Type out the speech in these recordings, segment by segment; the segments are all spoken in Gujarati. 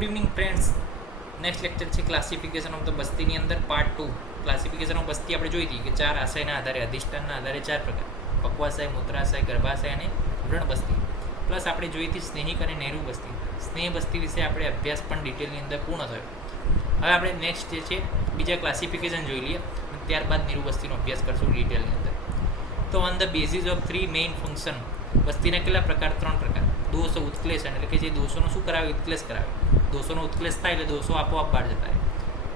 Good evening friends. Next lecture છે ક્લાસિફિકેશન ઓફ ધ બસ્તીની અંદર પાર્ટ 2. ક્લાસિફિકેશન ઓફ બસ્તી આપણે જોઈ હતી કે 4 આશયના આધારે, અધિષ્ઠાનના આધારે 4 પ્રકાર: પક્વાશય, મૂત્રાશય, ગર્ભાશય અને વ્રણ બસ્તી. પ્લસ આપણે જોઈ હતી સ્નેહિક અને નહેરુ બસ્તી. સ્નેહ બસ્તી વિશે આપણે અભ્યાસ પણ ડિટેલની અંદર પૂર્ણ થયો. હવે આપણે નેક્સ્ટ જે છે બીજા ક્લાસિફિકેશન જોઈ લઈએ અને ત્યારબાદ નહેરુ બસ્તીનો અભ્યાસ કરશું ડિટેલની અંદર. તો on the basis of 3 main function, બસ્તીના કેટલા પ્રકાર? 3 પ્રકાર. દોષ ઉત્ક્લેશન એટલે કે જે દોષોનો શું કરાવે? ઉત્ક્લેશ કરાવે. દોષોનો ઉત્ક્લેશ થાય એટલે દોષો આપોઆપ બહાર જતા રહે.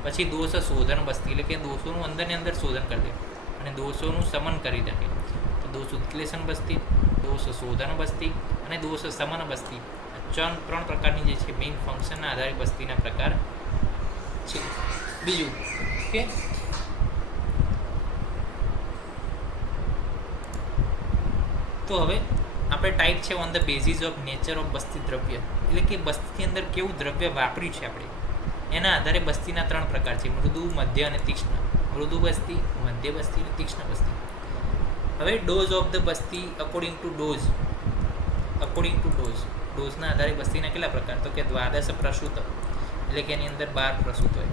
પછી દોષ શોધન બસ્તી એટલે કે દોષોનું અંદરની અંદર શોધન કરી દે અને દોષોનું શમન કરી નાખે. તો દોષ ઉત્ક્લેશન બસ્તી, દોષ શોધન બસ્તી અને દોષ શમન બસ્તી. આ 3 પ્રકારની જે છે મેઇન ફંક્શનના આધારે બસ્તીના પ્રકાર છે. બીજું કે તો હવે આપણે ટાઈપ છે on the basis of nature of બસ્તી દ્રવ્ય, એટલે કે બસ્તીની અંદર કેવું દ્રવ્ય વાપર્યું છે આપણે એના આધારે બસ્તીના 3 પ્રકાર છે: મૃદુ, મધ્ય અને તીક્ષ્ણ. મૃદુ બસ્તી, મધ્ય બસ્તી અને તીક્ષ્ણ બસ્તી. હવે ડોઝ ઓફ ધ બસ્તી અકોર્ડિંગ ટુ ડોઝ. ડોઝના આધારે બસ્તીના કેટલા પ્રકાર? તો કે દ્વાદશ પ્રસૂત એટલે કે એની અંદર 12 પ્રસૂત હોય.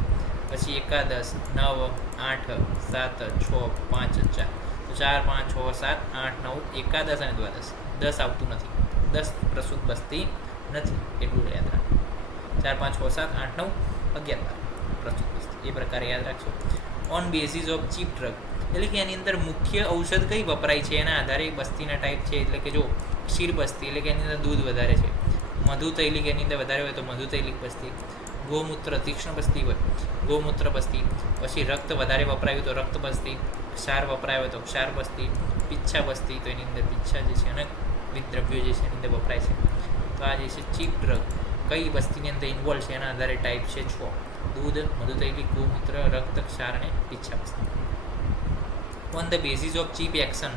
પછી એકાદશ, 9, 8, 7, 6, 5, 4. તો 4, 5, 6, 7, 8, 9, એકાદશ અને દ્વાદશ. 10 આવતું નથી. 10 પ્રસૂત બસ્તી નથી, એટલું યાદ રાખો. 4, 5, 6, 7, 8, 9, 11, 12 પ્રસૂત બસ્તી. એ પ્રકારે યાદ રાખશો. On basis of chief drug એટલે કે એની અંદર મુખ્ય ઔષધ કઈ વપરાય છે એના આધારે બસ્તીના ટાઈપ છે. એટલે કે જો ક્ષીર બસ્તી એટલે કે એની અંદર દૂધ વધારે છે. મધુ તૈલિક એની અંદર વધારે હોય તો મધુ તૈલિક બસ્તી. ગોમૂત્ર તીક્ષ્ણ બસ્તી હોય, ગોમૂત્ર બસ્તી. પછી રક્ત વધારે વપરાયું તો રક્ત બસ્તી. ક્ષાર વપરાયો હોય તો ક્ષાર બસ્તી. પીચ્છા બસ્તી તો એની અંદર પીચ્છા જે છે અને દ્રવ્યો જે છે એની અંદર વપરાય છે. તો આ જે છે ચીપ ડ્રગ કઈ બસ્તીની અંદર ઇન્વોલ્વ છે એના આધારે ટાઈપ છે 6: દૂધ, મધુ તૈલિક, ગોમૂત્ર, રક્ત, ક્ષાર અને પીચ્છા બસ્તી. On the basis of chief action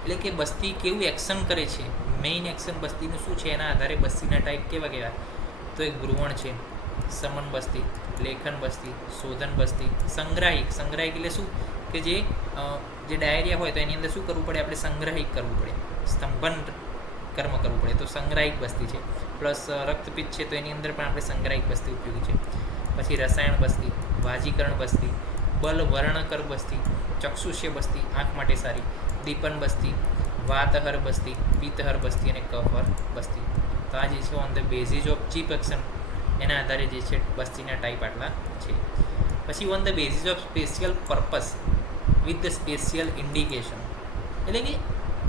એટલે કે બસ્તી કેવું એક્શન કરે છે, મેઇન એક્શન બસ્તીનું શું છે એના આધારે બસ્તીના ટાઈપ કેવા કેવા? તો એક ભ્રુવણ છે, સમન બસ્તી, લેખન બસ્તી, શોધન બસ્તી, સંગ્રાહિક. સંગ્રાહિક એટલે શું કે જે ડાયરિયા હોય તો એની અંદર શું કરવું પડે? આપણે સંગ્રહિત કરવું પડે, સ્તંભન કર્મ કરવું પડે. તો સંગ્રાહિક બસ્તી છે. પ્લસ રક્તપિત્ત છે તો એની અંદર પણ આપણે સંગ્રાહિક બસ્તી ઉપયોગી છે. પછી રસાયણ બસ્તી, વાજીકરણ બસ્તી, બલ વર્ણકર બસ્તી, ચક્ષુષ્ય બસ્તી આંખ માટે સારી, દીપન બસ્તી, વાતહર બસ્તી, પિત્તહર બસ્તી અને કફહર બસ્તી. તો આ જે છે on the basis of chief action એના આધારે જે છે બસ્તીના ટાઈપ આટલા છે. પછી on the basis of special purpose with the special indication એટલે કે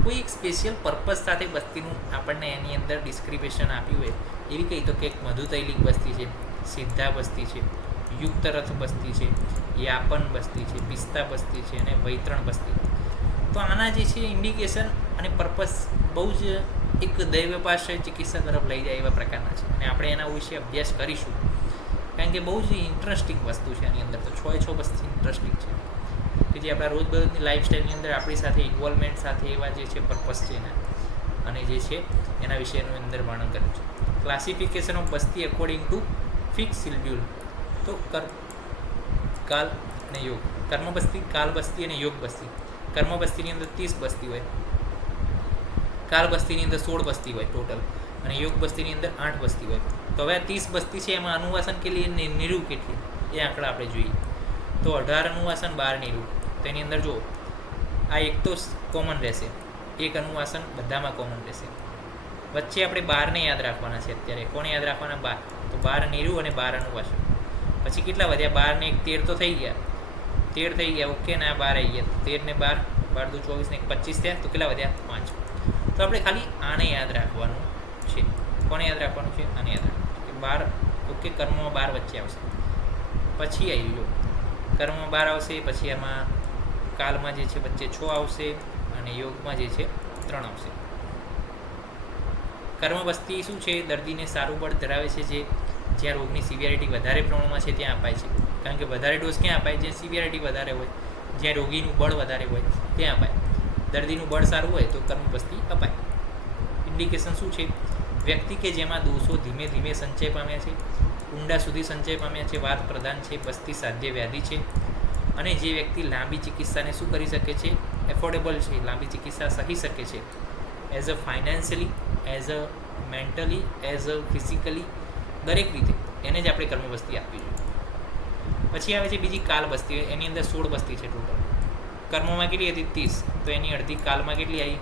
કોઈ એક સ્પેશિયલ પર્પસ સાથે બસ્તીનું આપણને એની અંદર ડિસ્ક્રિપ્શન આપ્યું હોય એવી કહી તો કે એક મધુ તૈલિક બસ્તી છે, સિદ્ધા બસ્તી છે, યુક્ત રથ બસ્તી છે, યાપન બસ્તી છે, પિસ્તા બસ્તી છે અને વૈતરણ બસ્તી. તો આના જે છે ઇન્ડિકેશન અને પર્પસ બહુ જ એક દૈવપાશ્ય ચિકિત્સા તરફ લઈ જાય એવા પ્રકારના છે અને આપણે એના વિશે અભ્યાસ કરીશું કારણ કે બહુ જ ઇન્ટરેસ્ટિંગ વસ્તુ છે આની અંદર. તો 6 બસ્તી ઇન્ટરેસ્ટિંગ છે કે જે આપણા રોજબરોજની લાઈફસ્ટાઈલની અંદર આપણી સાથે ઇન્વોલ્વમેન્ટ સાથે એવા જે છે પર્પસ છે એના અને જે છે એના વિશેનું અંદર વર્ણન કર્યું છે. Classification of Basti according two fix schedule. તો કાલ અને યોગ. કર્મ બસ્તી, કાલ બસ્તી અને યોગ બસ્તી. કર્મ બસ્તીની અંદર 30 બસ્તી હોય, કાલ બસ્તીની અંદર 16 બસ્તી હોય ટોટલ અને યોગ બસ્તીની અંદર 8 બસ્તી હોય. તો હવે આ 30 બસ્તી છે એમાં અનુવાસન કે લીએ નિરુ કેટલી એ આંકડા આપણે જોઈએ. તો 18 અનુવાસન, 12 નિરુ. તો એની અંદર જો આ એક તો કોમન રહેશે, એક અનુવાસન બધામાં કોમન રહેશે. વચ્ચે આપણે 12ને યાદ રાખવાના છે અત્યારે. કોને યાદ રાખવાના? 12. તો 12 નિરુ અને 12 અનુવાસન. પછી કેટલા વધ્યા? 12 ને 1 13 તો થઈ ગયા, 13 થઈ ગયા. ઓકે ને આ 12 આવી ગયા. 13 ને 12, 12 તો 24 ને 25 થયા. તો કેટલા વધ્યા? 5. તો આપણે ખાલી આને યાદ રાખવાનું છે. કોને યાદ રાખવાનું છે? આને યાદ રાખવાનું કે 12. ઓકે, કર્મમાં 12 વચ્ચે આવશે. પછી આવી ગયો કર્મમાં 12 આવશે. પછી એમાં કાલમાં જે છે વચ્ચે 6 આવશે અને યોગમાં જે છે 3 આવશે. કર્મ બસ્તી શું છે? દર્દીને સારું બળ ધરાવે છે જે જ્યાં રોગની સિવિયરિટી વધારે પ્રમાણમાં છે ત્યાં અપાય છે. કારણ કે વધારે ડોઝ ક્યાં અપાય? જ્યાં સિવિયરિટી વધારે હોય, જ્યાં રોગીનું બળ વધારે હોય ત્યાં અપાય. દર્દીનું બળ સારું હોય તો કર્મ બસ્તી અપાય. ઇન્ડિકેશન શું છે? વ્યક્તિ કે જેમાં દોષો ધીમે ધીમે સંચય પામ્યા છે, ઊંડા સુધી સંચય પામ્યા છે, વાત પ્રધાન છે, બસ્તી સાધ્ય વ્યાધિ છે અને જે વ્યક્તિ લાંબી ચિકિત્સાને શું કરી શકે છે? એફોર્ડેબલ છે, લાંબી ચિકિત્સા સહી શકે છે. As a financially, as a mentally, as a physically, દરેક રીતે એને જ આપણે કર્મ વસ્તી આપવી જોઈએ. પછી આવે છે બીજી કાલ બસ્તી, એની અંદર 16 બસ્તી છે ટોટલ. કર્મમાં કેટલી હતી 30, તો એની અડધી કાલમાં કેટલી આવી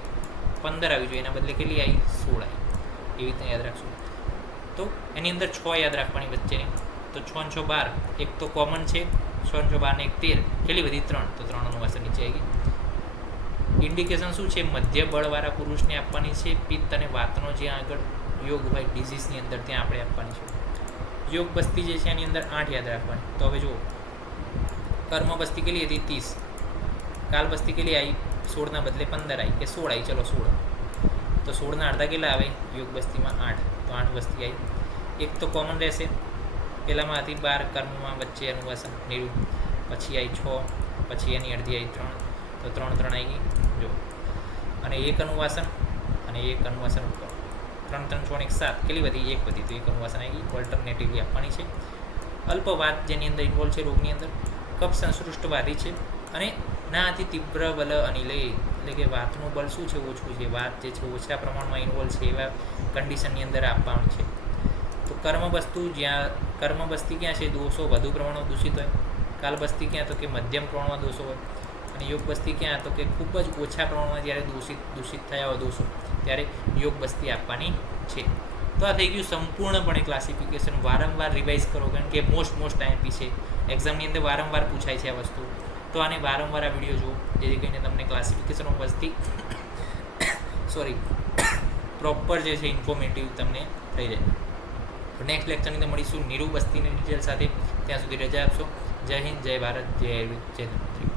15 આવી જોઈએ, એના બદલે કેટલી આવી 16 આવી. એવી રીતે યાદ રાખશું. તો એની અંદર 6 યાદ રાખવાની વચ્ચેની, તો 6 ને 6 12, એક તો કોમન છે 6 ને 6 12 ને એક 13, કેટલી બધી 3, તો 3 અનુવાસન નીચે આવી ગઈ. ઇન્ડિકેશન શું છે? મધ્ય બળવાળા પુરુષને આપવાની છે. પિત્ત અને વાતનો જ્યાં આગળ યોગ હોય ડિઝીઝની અંદર ત્યાં આપણે આપવાની છે. યોગ બસ્તી જે છે એની અંદર 8 યાદ રાખવાની. તો હવે જુઓ, કર્મ બસ્તી કેટલી હતી 30, કાલ બસ્તી કેટલી આવી 16 ના બદલે 15 આવી કે 16 આવી, ચલો 16, તો 16 ના અડધા કેટલા આવે યોગ બસ્તીમાં 8, તો 8 બસ્તી આવી. એક તો કોમન રહેશે, પહેલામાં હતી 12, કર્મમાં વચ્ચે અનુવાસન નીરું, પછી આવી 6, પછી એની અડધી આવી 3, તો 3 3 આવી ગઈ જો, અને એક અનુવાસન અને એક અનુવાસન ઉપર, 3 3 6 1 7, કેટલી વધી? એક વધી, તો એક અનુવાસન આવી ગઈ. ઓલ્ટરનેટિવલી આપવાની છે. અલ્પવાદ જેની અંદર ઇન્વોલ્વ છે રોગની અંદર, કફ સંસૃષ્ટવાદી છે, અને ના અતિ તીવ્ર બલ અનિલય, એટલે કે વાતનું બળ શું છે? ઓછું છે. વાત જે છે ઓછા પ્રમાણમાં ઇન્વોલ્વ છે એવા કન્ડિશનની અંદર આપવાનું છે. તો કર્મબસ્તી ક્યાં છે? દોષો વધુ પ્રમાણમાં દૂષિત હોય. કાલબસ્તી ક્યાં? તો કે મધ્યમ પ્રમાણમાં દોષો હોય. અને યોગબસ્તી ક્યાં? તો કે ખૂબ જ ઓછા પ્રમાણમાં જ્યારે દૂષિત થયા હોય દોષો, ત્યારે યોગબસ્તી આપવાની છે. તો આ થઈ ગયું સંપૂર્ણપણે ક્લાસિફિકેશન. વારંવાર રિવાઇઝ કરો, કારણ કે મોસ્ટ આઈએમપી છે, એક્ઝામની અંદર વારંવાર પૂછાય છે આ વસ્તુ. તો આને વારંવાર આ વિડીયો જુઓ, જેથી કરીને તમને ક્લાસિફિકેશન ઓફ બસ્તી પ્રોપર જે છે ઇન્ફોર્મેટિવ તમને થઈ જાય. તો નેક્સ્ટ લેક્ચરની અંદર મળીશું નીરુ બસ્તીની ડિટેલ સાથે. ત્યાં સુધી રજા આપશો. જય હિન્દ, જય ભારત, જય આયુર્વેદ, જય ધન્વંતરી.